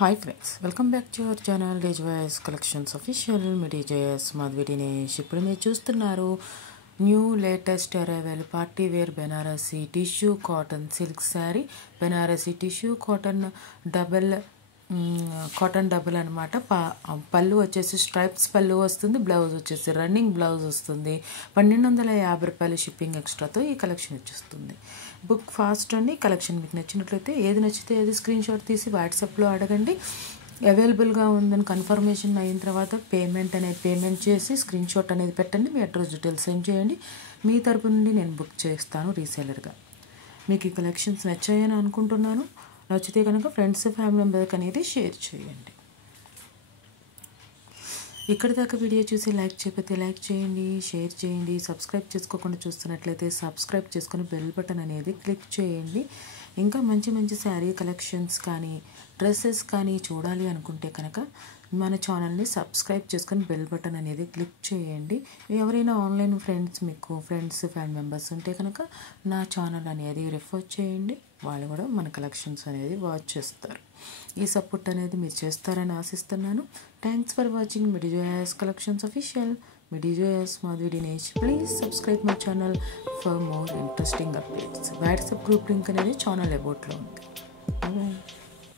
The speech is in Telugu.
Hi friends, welcome back to our channel DJS Collections Official. Me DJS Madhavi Dinesh. ఇప్పుడు మీరు చూస్తున్నారు new latest arrival party wear Banarasi tissue cotton silk sari. Banarasi tissue cotton double అనమాట. పళ్ళు వచ్చేసి స్ట్రైప్స్ పళ్ళు వస్తుంది, బ్లౌజ్ వచ్చేసి రన్నింగ్ బ్లౌజ్ వస్తుంది. 1250 రూపాయలు షిప్పింగ్ ఎక్స్ట్రాతో ఈ కలెక్షన్ వచ్చేస్తుంది. బుక్ ఫాస్ట్ అండి. కలెక్షన్ మీకు నచ్చినట్లయితే ఏది నచ్చితే అది స్క్రీన్ షాట్ తీసి వాట్సాప్లో అడగండి. అవైలబుల్గా ఉందని కన్ఫర్మేషన్ అయిన తర్వాత పేమెంట్ చేసి స్క్రీన్ షాట్ అనేది పెట్టండి. మీ అడ్రస్ డీటెయిల్స్ సెండ్ చేయండి. మీ తరపు నుండి నేను బుక్ చేస్తాను రీసేలర్గా. మీకు ఈ కలెక్షన్స్ నచ్చాయని అనుకుంటున్నాను. నచ్చితే కనుక ఫ్రెండ్స్ ఫ్యామిలీ మెంబర్కి అనేది షేర్ చేయండి. ఇక్కడ దాకా వీడియో చూసి లైక్ చేయకపోతే లైక్ చేయండి, షేర్ చేయండి. సబ్స్క్రైబ్ చేసుకోకుండా చూస్తున్నట్లయితే సబ్స్క్రైబ్ చేసుకొని బెల్ బటన్ అనేది క్లిక్ చేయండి. ఇంకా మంచి మంచి శారీ కలెక్షన్స్ కానీ డ్రెస్సెస్ కానీ చూడాలి అనుకుంటే కనుక మన ఛానల్ని సబ్స్క్రైబ్ చేసుకొని బెల్ బటన్ అనేది క్లిక్ చేయండి. ఎవరైనా ఆన్లైన్ ఫ్రెండ్స్ ఫ్యామిలీ మెంబర్స్ ఉంటే కనుక నా ఛానల్ అనేది రిఫర్ చేయండి. వాళ్ళు కూడా మన కలెక్షన్స్ అనేది వాచ్ చేస్తారు. ఈ సపోర్ట్ అనేది మీరు చేస్తారని ఆశిస్తున్నాను. Thanks for watching me DJS Collections Official. Me DJS Madhavi Dinesh. Please subscribe my channel for more interesting updates. WhatsApp group link అనేది ఛానల్ అబౌట్లో ఉంది. బాయ్.